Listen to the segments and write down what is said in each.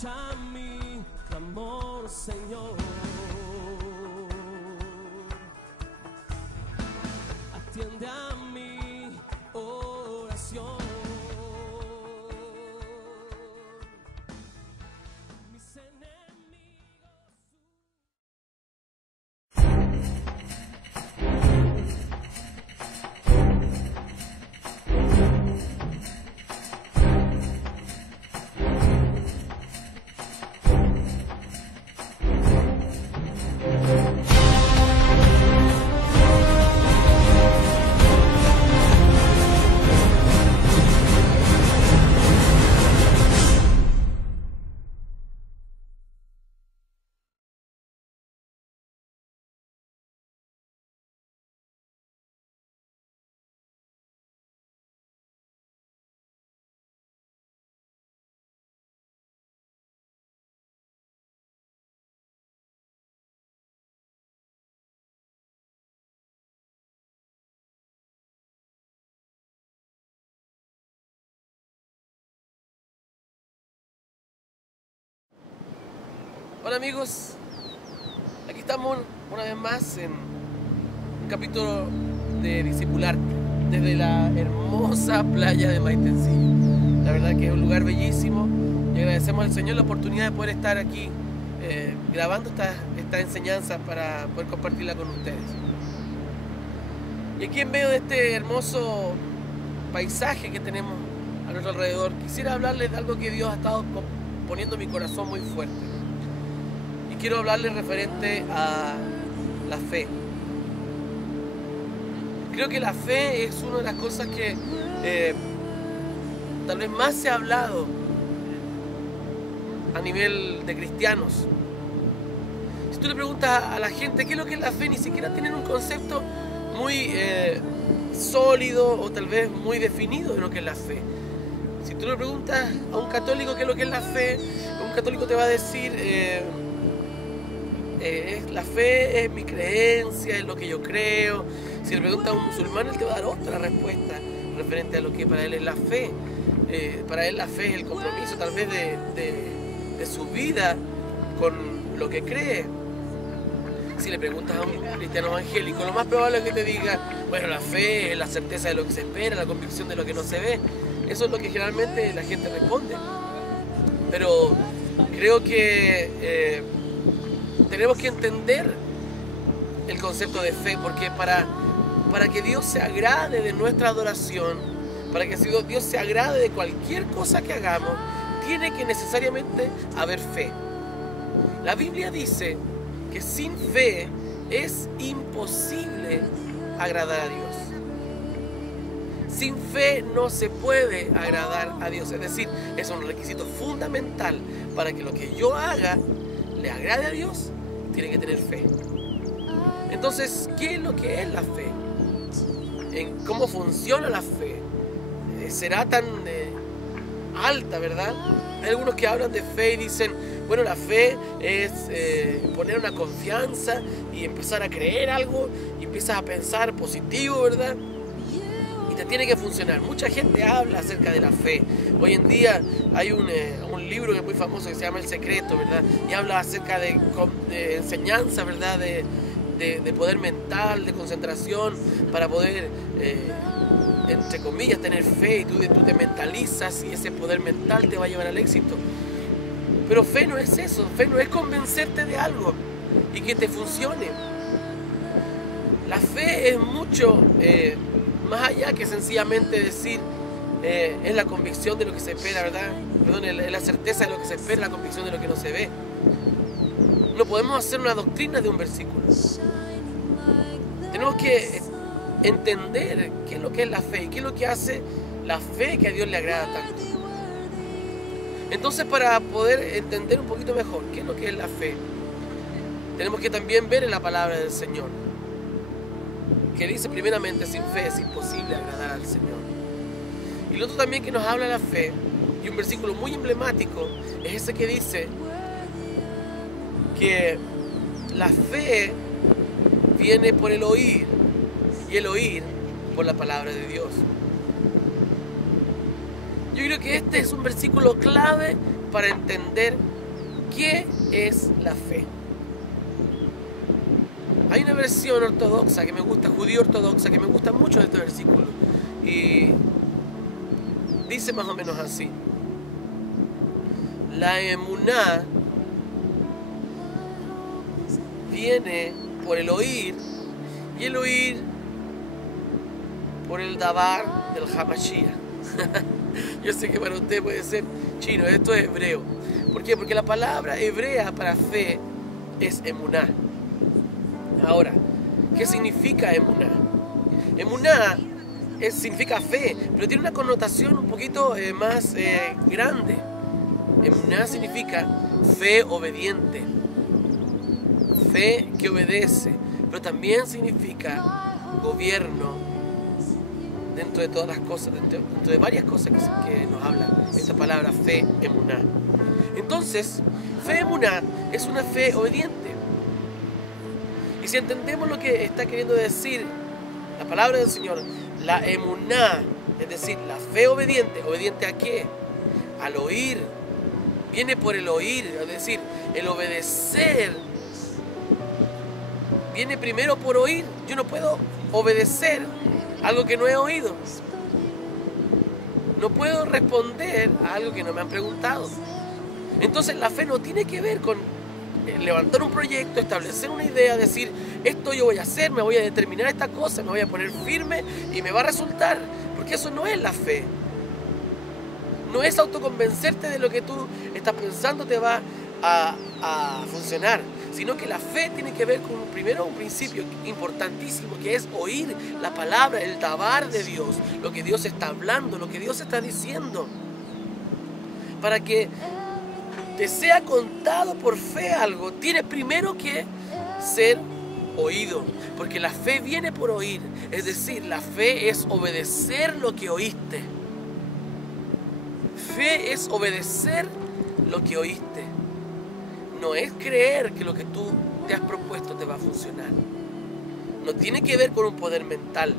Escucha mi clamor, Señor. Atiende a mi oración. Mis enemigos. Hola amigos, aquí estamos una vez más en un capítulo de Discipularte desde la hermosa playa de Maitencillo. La verdad que es un lugar bellísimo y agradecemos al Señor la oportunidad de poder estar aquí grabando esta enseñanza para poder compartirla con ustedes. Y aquí en medio de este hermoso paisaje que tenemos a nuestro alrededor, quisiera hablarles de algo que Dios ha estado poniendo en mi corazón muy fuerte. Quiero hablarles referente a la fe. Creo que la fe es una de las cosas que tal vez más se ha hablado a nivel de cristianos. Si tú le preguntas a la gente qué es lo que es la fe, ni siquiera tienen un concepto muy sólido o tal vez muy definido de lo que es la fe. Si tú le preguntas a un católico qué es lo que es la fe, un católico te va a decir... la fe es mi creencia, es lo que yo creo. Si le preguntas a un musulmán, él te va a dar otra respuesta referente a lo que para él es la fe. Para él la fe es el compromiso tal vez de su vida con lo que cree. Si le preguntas a un cristiano evangélico, lo más probable es que te diga, bueno, la fe es la certeza de lo que se espera, la convicción de lo que no se ve. Eso es lo que generalmente la gente responde. Pero creo que tenemos que entender el concepto de fe, porque para que Dios se agrade de nuestra adoración, para que Dios se agrade de cualquier cosa que hagamos, tiene que necesariamente haber fe. La Biblia dice que sin fe es imposible agradar a Dios. Sin fe no se puede agradar a Dios, es decir, es un requisito fundamental para que lo que yo haga le agrade a Dios, tiene que tener fe. Entonces, ¿qué es lo que es la fe? ¿En cómo funciona la fe? ¿Será tan alta, verdad? Hay algunos que hablan de fe y dicen, bueno, la fe es poner una confianza y empezar a creer algo y empiezas a pensar positivo, ¿verdad? Y te tiene que funcionar. Mucha gente habla acerca de la fe. Hoy en día hay un libro que es muy famoso que se llama El Secreto, ¿verdad? Y habla acerca de enseñanza, ¿verdad? De poder mental, de concentración, para poder, entre comillas, tener fe. Y tú te mentalizas y ese poder mental te va a llevar al éxito. Pero fe no es eso. Fe no es convencerte de algo y que te funcione. La fe es mucho... más allá que sencillamente decir es la convicción de lo que se espera, ¿verdad? Perdón, es la certeza de lo que se espera, la convicción de lo que no se ve. No podemos hacer una doctrina de un versículo. Tenemos que entender qué es lo que es la fe y qué es lo que hace la fe que a Dios le agrada tanto. Entonces, para poder entender un poquito mejor qué es lo que es la fe, tenemos que también ver en la palabra del Señor, que dice primeramente, sin fe es imposible agradar al Señor. Y lo otro también que nos habla de la fe, y un versículo muy emblemático, es ese que dice que la fe viene por el oír, y el oír por la palabra de Dios. Yo creo que este es un versículo clave para entender ¿Qué es la fe? Hay una versión ortodoxa que me gusta, judío ortodoxa, que me gusta mucho de este versículo. Y dice más o menos así. La emuná viene por el oír, y el oír por el dabar del Hamashiach. Yo sé que para usted puede ser chino, esto es hebreo. ¿Por qué? Porque la palabra hebrea para fe es emuná. Ahora, ¿qué significa emuná? Emuná significa fe, pero tiene una connotación un poquito más grande. Emuná significa fe obediente, fe que obedece, pero también significa gobierno dentro de todas las cosas, dentro de varias cosas que nos habla esta palabra fe emuná. Entonces, fe emuná es una fe obediente. Y si entendemos lo que está queriendo decir la palabra del Señor, la emuná, es decir, la fe obediente, ¿obediente a qué? Al oír. Viene por el oír, es decir, el obedecer viene primero por oír. Yo no puedo obedecer algo que no he oído. No puedo responder a algo que no me han preguntado. Entonces la fe no tiene que ver con levantar un proyecto, establecer una idea, decir, esto yo voy a hacer, me voy a determinar esta cosa, me voy a poner firme y me va a resultar. Porque eso no es la fe. No es autoconvencerte de lo que tú estás pensando te va a funcionar, sino que la fe tiene que ver con primero un principio importantísimo, que es oír la palabra, el dabar de Dios, lo que Dios está hablando, lo que Dios está diciendo, para que te sea contado por fe algo, tiene primero que ser oído, porque la fe viene por oír, es decir, la fe es obedecer lo que oíste. Fe es obedecer lo que oíste. No es creer que lo que tú te has propuesto te va a funcionar. No tiene que ver con un poder mental.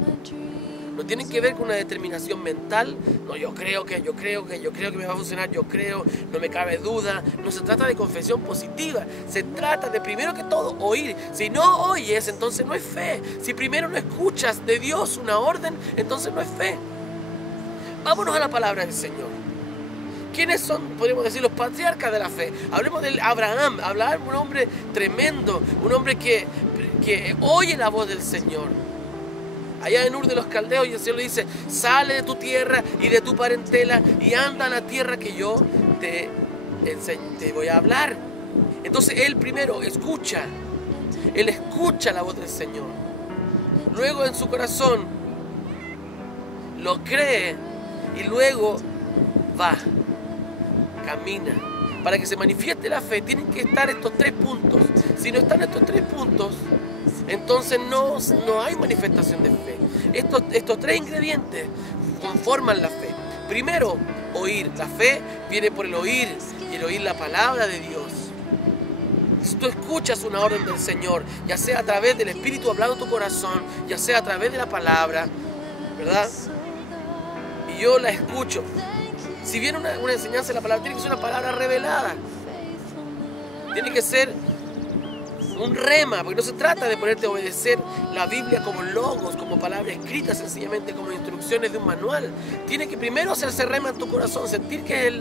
No tiene que ver con una determinación mental. No, yo creo que me va a funcionar, yo creo, no me cabe duda. No se trata de confesión positiva. Se trata de, primero que todo, oír. Si no oyes, entonces no es fe. Si primero no escuchas de Dios una orden, entonces no es fe. Vámonos a la palabra del Señor. ¿Quiénes son, podríamos decir, los patriarcas de la fe? Hablemos de Abraham, un hombre tremendo, un hombre que oye la voz del Señor. Allá en Ur de los Caldeos, y el Señor le dice, sale de tu tierra y de tu parentela y anda a la tierra que yo te voy a hablar. Entonces él primero escucha, él escucha la voz del Señor. Luego en su corazón lo cree y luego va. Camina. Para que se manifieste la fe tienen que estar estos tres puntos. Si no están estos tres puntos, entonces no hay manifestación de fe. Estos tres ingredientes conforman la fe. Primero, oír. La fe viene por el oír, y el oír la palabra de Dios. Si tú escuchas una orden del Señor, ya sea a través del Espíritu hablando en tu corazón, ya sea a través de la palabra, ¿verdad? Y yo la escucho. Si viene una enseñanza de la palabra, tiene que ser una palabra revelada. Tiene que ser un rema, porque no se trata de ponerte a obedecer la Biblia como logos, como palabra escrita, sencillamente como instrucciones de un manual. Tiene que primero hacerse rema en tu corazón, sentir que es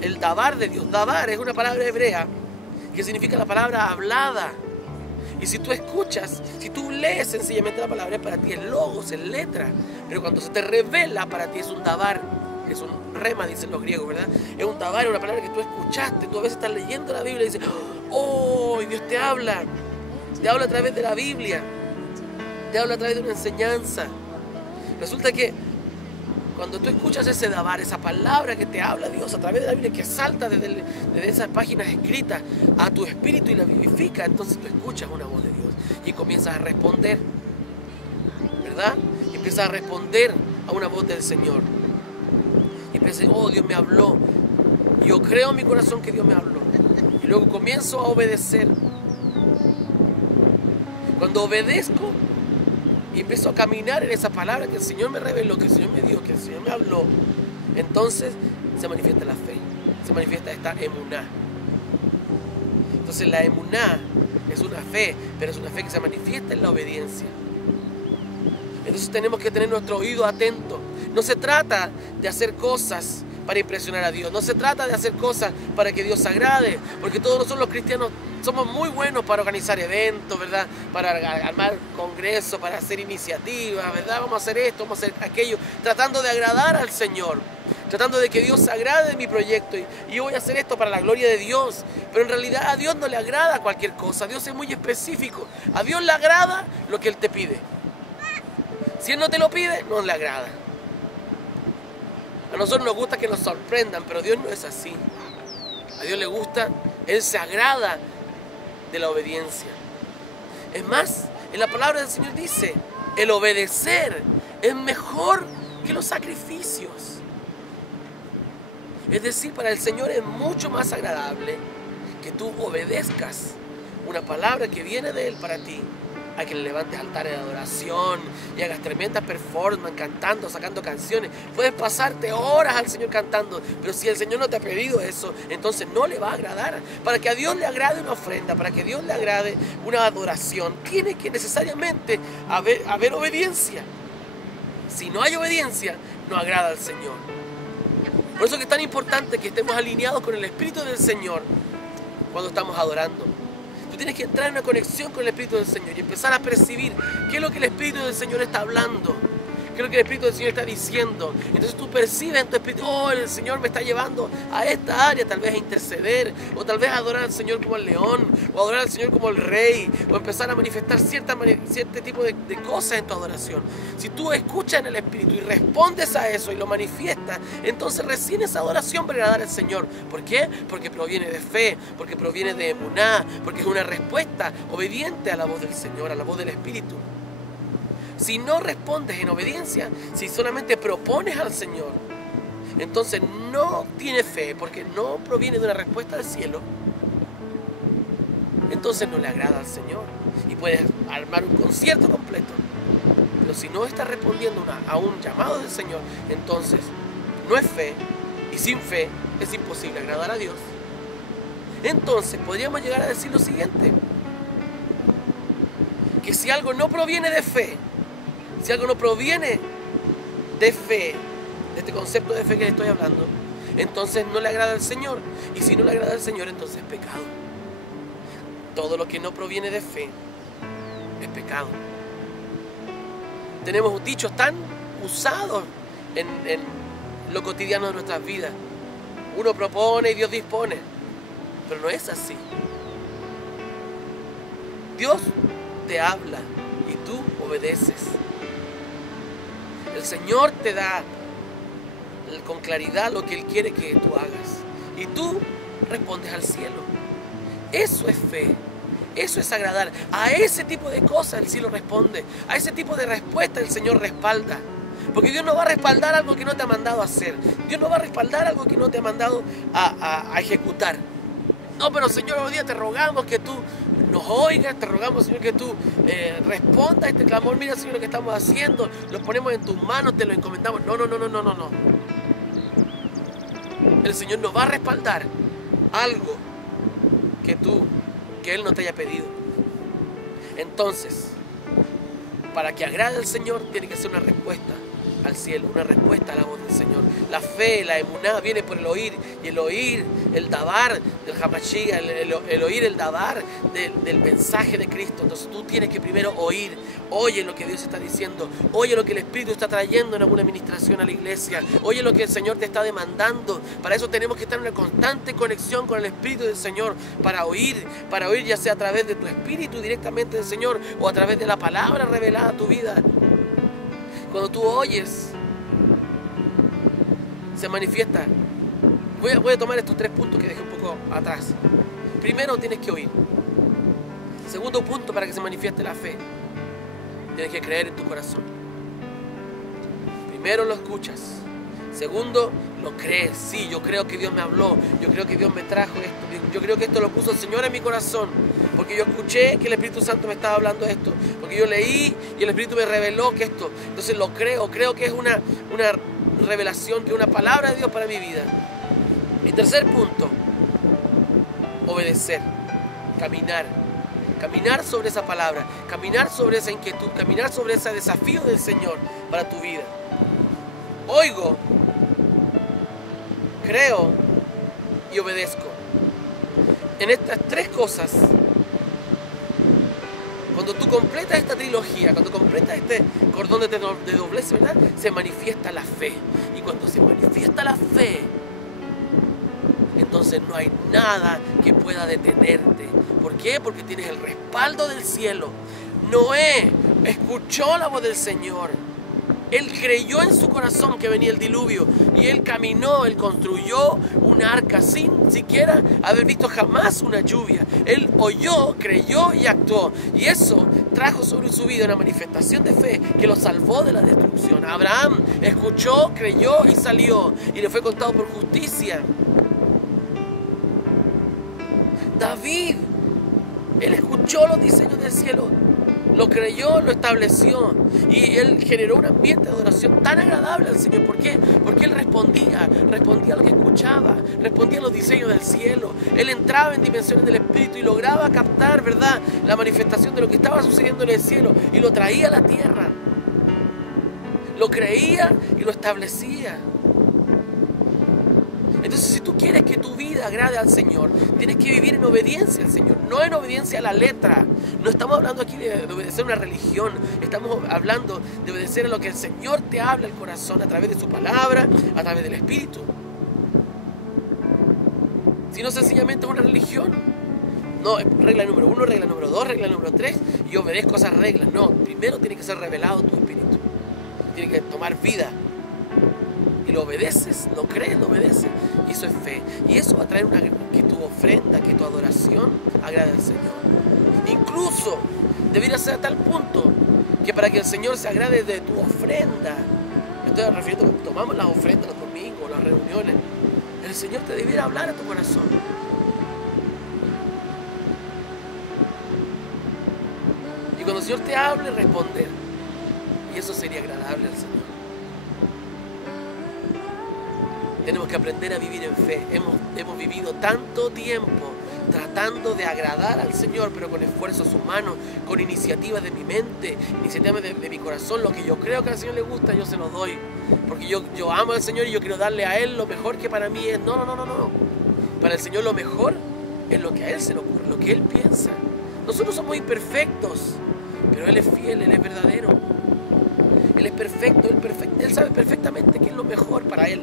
el dabar de Dios. Dabar es una palabra hebrea que significa la palabra hablada. Y si tú escuchas, si tú lees sencillamente la palabra, para ti es logos, es letra. Pero cuando se te revela, para ti es un dabar. Es un rema, dicen los griegos, ¿verdad? Es un dabar, una palabra que tú escuchaste. Tú a veces estás leyendo la Biblia y dices, oh, Dios te habla a través de la Biblia, te habla a través de una enseñanza. Resulta que cuando tú escuchas ese dabar, esa palabra que te habla Dios a través de la Biblia, que salta desde esas páginas escritas a tu espíritu y la vivifica, entonces tú escuchas una voz de Dios y comienzas a responder, ¿verdad? Y empiezas a responder a una voz del Señor. Y piensas, oh, Dios me habló. Yo creo en mi corazón que Dios me habló. Y luego comienzo a obedecer. Cuando obedezco y empiezo a caminar en esa palabra que el Señor me reveló, que el Señor me dio, que el Señor me habló, entonces se manifiesta la fe, se manifiesta esta emuná. Entonces la emuná es una fe, pero es una fe que se manifiesta en la obediencia. Entonces tenemos que tener nuestro oído atento. No se trata de hacer cosas para impresionar a Dios. No se trata de hacer cosas para que Dios se agrade, porque todos nosotros los cristianos somos muy buenos para organizar eventos, ¿verdad? Para armar congresos, para hacer iniciativas, ¿verdad? Vamos a hacer esto, vamos a hacer aquello, tratando de agradar al Señor, tratando de que Dios se agrade de mi proyecto y yo voy a hacer esto para la gloria de Dios. Pero en realidad a Dios no le agrada cualquier cosa. Dios es muy específico. A Dios le agrada lo que Él te pide. Si Él no te lo pide, no le agrada. A nosotros nos gusta que nos sorprendan, pero Dios no es así. A Dios le gusta, Él se agrada de la obediencia. Es más, en la palabra del Señor dice, el obedecer es mejor que los sacrificios. Es decir, para el Señor es mucho más agradable que tú obedezcas una palabra que viene de Él para ti, a que le levantes altares de adoración y hagas tremendas performances, cantando, sacando canciones. Puedes pasarte horas al Señor cantando, pero si el Señor no te ha pedido eso, entonces no le va a agradar. Para que a Dios le agrade una ofrenda, para que a Dios le agrade una adoración, tiene que necesariamente haber obediencia. Si no hay obediencia, no agrada al Señor. Por eso que es tan importante que estemos alineados con el Espíritu del Señor cuando estamos adorando. Tú tienes que entrar en una conexión con el Espíritu del Señor y empezar a percibir qué es lo que el Espíritu del Señor está hablando, qué es lo que el Espíritu del Señor está diciendo. Entonces tú percibes en tu espíritu, oh, el Señor me está llevando a esta área, tal vez a interceder, o tal vez a adorar al Señor como el león, o adorar al Señor como el rey, o empezar a manifestar cierto tipo de cosas en tu adoración. Si tú escuchas en el Espíritu y respondes a eso y lo manifiestas, entonces recién esa adoración va a agradar al Señor. ¿Por qué? Porque proviene de fe, porque proviene de emuná, porque es una respuesta obediente a la voz del Señor, a la voz del Espíritu. Si no respondes en obediencia, si solamente propones al Señor, entonces no tiene fe, porque no proviene de una respuesta del cielo, entonces no le agrada al Señor. Y puedes armar un concierto completo, pero si no estás respondiendo a un llamado del Señor, entonces no es fe, y sin fe es imposible agradar a Dios. Entonces podríamos llegar a decir lo siguiente, que si algo no proviene de fe, si algo no proviene de fe, de este concepto de fe que le estoy hablando, entonces no le agrada al Señor. Y si no le agrada al Señor, entonces es pecado. Todo lo que no proviene de fe es pecado. Tenemos dichos tan usados en lo cotidiano de nuestras vidas. Uno propone y Dios dispone, pero no es así. Dios te habla y tú obedeces. El Señor te da con claridad lo que Él quiere que tú hagas y tú respondes al cielo. Eso es fe, eso es agradar. A ese tipo de cosas el cielo responde, a ese tipo de respuesta el Señor respalda. Porque Dios no va a respaldar algo que no te ha mandado a hacer. Dios no va a respaldar algo que no te ha mandado a ejecutar. No, pero Señor, hoy día te rogamos que tú nos oigas, te rogamos, Señor, que tú respondas a este clamor. Mira, Señor, lo que estamos haciendo, lo ponemos en tus manos, te lo encomendamos. No. El Señor no va a respaldar algo que Él no te haya pedido. Entonces, para que agrade al Señor, tiene que ser una respuesta al cielo, una respuesta a la voz del Señor. La fe, la emuná viene por el oír, y el oír, el dabar del Hamashia, el oír, el dabar del mensaje de Cristo. Entonces tú tienes que primero oír. Oye lo que Dios está diciendo, oye lo que el Espíritu está trayendo en alguna administración a la iglesia, oye lo que el Señor te está demandando. Para eso tenemos que estar en una constante conexión con el Espíritu del Señor, para oír ya sea a través de tu Espíritu directamente del Señor, o a través de la palabra revelada a tu vida. Cuando tú oyes, se manifiesta. Voy a tomar estos 3 puntos que dejé un poco atrás. Primero, tienes que oír. Segundo punto, para que se manifieste la fe, tienes que creer en tu corazón. Primero lo escuchas. Segundo, lo crees. Sí, yo creo que Dios me habló. Yo creo que Dios me trajo esto. Yo creo que esto lo puso el Señor en mi corazón. Porque yo escuché que el Espíritu Santo me estaba hablando esto. Porque yo leí y el Espíritu me reveló que esto. Entonces lo creo. Creo que es una revelación, que es una palabra de Dios para mi vida. Y tercer punto, obedecer. caminar. Caminar sobre esa palabra, caminar sobre esa inquietud, caminar sobre ese desafío del Señor para tu vida. Oigo, creo y obedezco. En estas tres cosas, cuando tú completas esta trilogía, cuando completas este cordón de doblez, ¿verdad? Se manifiesta la fe. Y cuando se manifiesta la fe, entonces no hay nada que pueda detenerte. ¿Por qué? Porque tienes el respaldo del cielo. Noé escuchó la voz del Señor. Él creyó en su corazón que venía el diluvio y él caminó, él construyó un arca sin siquiera haber visto jamás una lluvia. Él oyó, creyó y actuó. Y eso trajo sobre su vida una manifestación de fe que lo salvó de la destrucción. Abraham escuchó, creyó y salió y le fue contado por justicia. David, él escuchó los diseños del cielo, lo creyó, lo estableció y él generó un ambiente de adoración tan agradable al Señor. ¿Por qué? Porque él respondía a lo que escuchaba, respondía a los diseños del cielo. Él entraba en dimensiones del Espíritu y lograba captar, ¿verdad?, la manifestación de lo que estaba sucediendo en el cielo y lo traía a la tierra. Lo creía y lo establecía. Entonces, si tú quieres que tu vida agrade al Señor, tienes que vivir en obediencia al Señor, no en obediencia a la letra. No estamos hablando aquí de obedecer a una religión, estamos hablando de obedecer a lo que el Señor te habla al corazón a través de su palabra, a través del Espíritu. Si no, sencillamente es una religión. No, regla número 1, regla número 2, regla número 3, y obedezco a esas reglas. No, primero tiene que ser revelado tu Espíritu, tiene que tomar vida. Y lo obedeces, lo crees, lo obedeces. Y eso es fe. Y eso va a traer que tu ofrenda, que tu adoración agrade al Señor. Incluso debería ser a tal punto que para que el Señor se agrade de tu ofrenda, me estoy refiriendo a que tomamos las ofrendas los domingos, las reuniones, el Señor te debiera hablar a tu corazón. Y cuando el Señor te hable, responder. Y eso sería agradable al Señor. Tenemos que aprender a vivir en fe. Hemos vivido tanto tiempo tratando de agradar al Señor, pero con esfuerzos humanos, con iniciativas de mi mente, iniciativas de mi corazón. Lo que yo creo que al Señor le gusta, yo se lo doy. Porque yo amo al Señor y yo quiero darle a Él lo mejor que para mí es. No. Para el Señor lo mejor es lo que a Él se le ocurre, lo que Él piensa. Nosotros somos imperfectos, pero Él es fiel, Él es verdadero. Él es perfecto, Él sabe perfectamente qué es lo mejor para Él.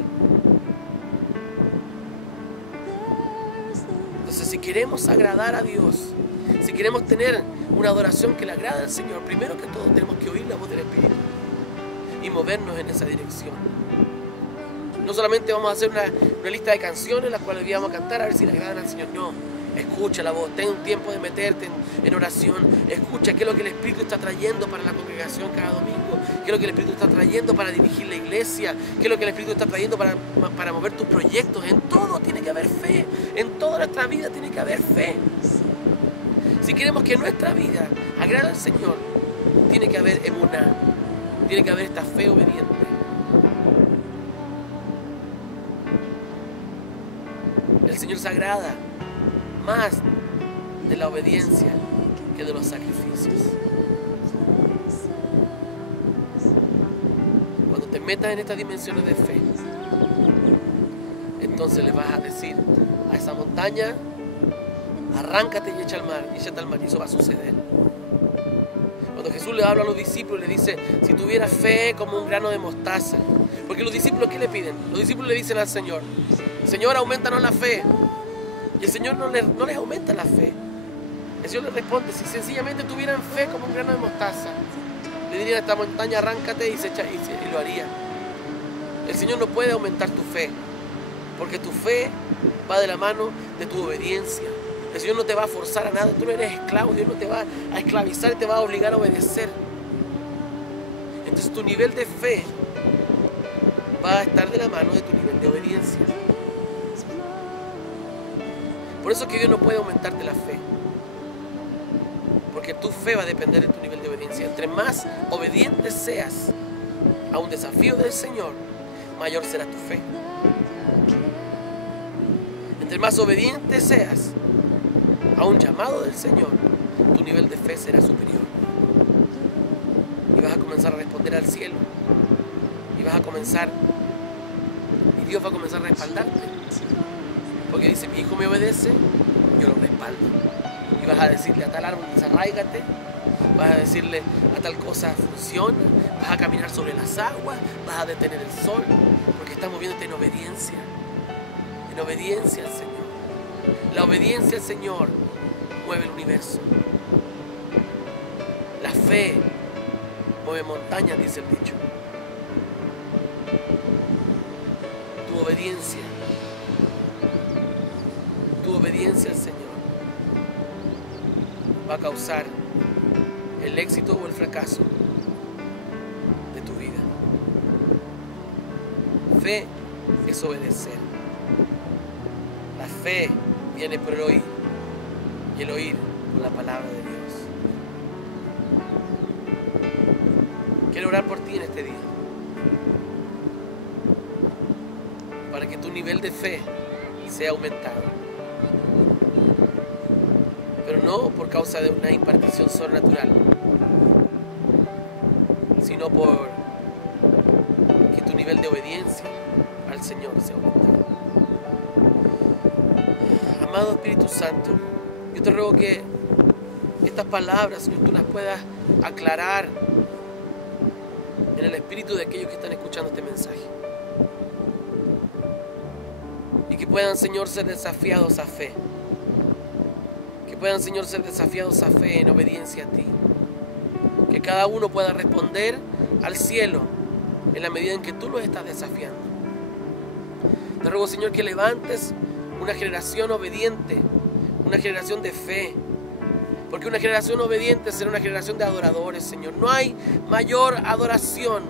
Entonces, si queremos agradar a Dios, si queremos tener una adoración que le agrada al Señor, primero que todo tenemos que oír la voz del Espíritu y movernos en esa dirección. No solamente vamos a hacer una lista de canciones las cuales vamos a cantar a ver si le agradan al Señor. No, escucha la voz, ten un tiempo de meterte en oración, escucha qué es lo que el Espíritu está trayendo para la congregación cada domingo, qué es lo que el Espíritu está trayendo para dirigir la iglesia, qué es lo que el Espíritu está trayendo para mover tus proyectos. En todo tiene que haber fe, en toda nuestra vida tiene que haber fe. Si queremos que nuestra vida agrade al Señor, tiene que haber emuná, tiene que haber esta fe obediente. El Señor se agrada más de la obediencia que de los sacrificios. Cuando te metas en estas dimensiones de fe, entonces le vas a decir a esa montaña: arráncate y échate al mar, y eso va a suceder. Cuando Jesús le habla a los discípulos, le dice: si tuvieras fe como un grano de mostaza. Porque los discípulos, ¿qué le piden? Los discípulos le dicen al Señor: Señor, aumentanos la fe. Y el Señor no les aumenta la fe. El Señor les responde: si sencillamente tuvieran fe como un grano de mostaza, le dirían a esta montaña: arráncate, y lo haría. El Señor no puede aumentar tu fe, porque tu fe va de la mano de tu obediencia. El Señor no te va a forzar a nada. Tú no eres esclavo. Dios no te va a esclavizar, te va a obligar a obedecer. Entonces tu nivel de fe va a estar de la mano de tu nivel de obediencia. Por eso es que Dios no puede aumentarte la fe, porque tu fe va a depender de tu nivel de obediencia. Entre más obediente seas a un desafío del Señor, mayor será tu fe. Entre más obediente seas a un llamado del Señor, tu nivel de fe será superior. Y vas a comenzar a responder al cielo. Y vas a comenzar, y Dios va a comenzar a respaldarte. Porque dice, mi hijo me obedece, yo lo respaldo. Y vas a decirle a tal árbol, desarráigate. Vas a decirle a tal cosa, funciona. Vas a caminar sobre las aguas, vas a detener el sol, porque estás moviéndote en obediencia. En obediencia al Señor. La obediencia al Señor mueve el universo. La fe mueve montañas, dice el dicho. Tu obediencia al Señor va a causar el éxito o el fracaso de tu vida. Fe es obedecer. La fe viene por el oír y el oír por la palabra de Dios. Quiero orar por ti en este día, para que tu nivel de fe sea aumentado, pero no por causa de una impartición sobrenatural, sino por que tu nivel de obediencia al Señor sea aumentado. Amado Espíritu Santo, yo te ruego que estas palabras, Señor, tú las puedas aclarar en el espíritu de aquellos que están escuchando este mensaje. Y que puedan, Señor, ser desafiados a fe. Que puedan, Señor, ser desafiados a fe en obediencia a ti. Que cada uno pueda responder al cielo en la medida en que tú los estás desafiando. Te ruego, Señor, que levantes una generación obediente, una generación de fe. Porque una generación obediente será una generación de adoradores, Señor. No hay mayor adoración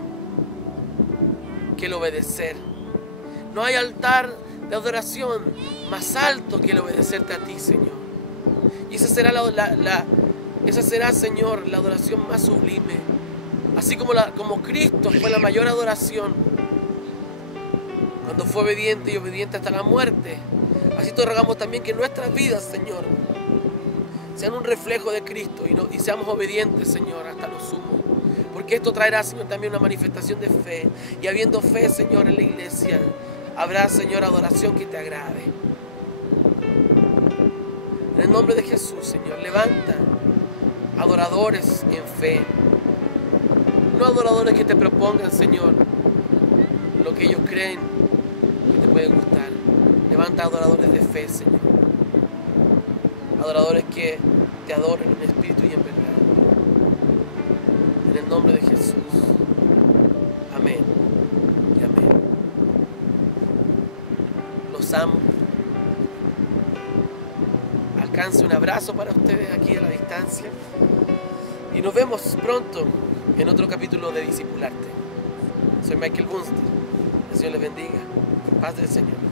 que el obedecer. No hay altar de adoración más alto que el obedecerte a ti, Señor. Y esa será, Señor, la adoración más sublime. Así como Cristo fue la mayor adoración cuando fue obediente y obediente hasta la muerte. Así te rogamos también que nuestras vidas, Señor, sean un reflejo de Cristo y seamos obedientes, Señor, hasta lo sumo. Porque esto traerá, Señor, también una manifestación de fe. Y habiendo fe, Señor, en la iglesia, habrá, Señor, adoración que te agrade. En el nombre de Jesús, Señor, levanta adoradores en fe. No adoradores que te propongan, Señor, lo que ellos creen que te puede gustar. Levanta adoradores de fe, Señor. Adoradores que te adoren en espíritu y en verdad. En el nombre de Jesús. Amén y amén. Los amo. Alcance un abrazo para ustedes aquí a la distancia. Y nos vemos pronto en otro capítulo de Discipularte. Soy Michael Bunster. Que el Señor les bendiga. Paz del Señor.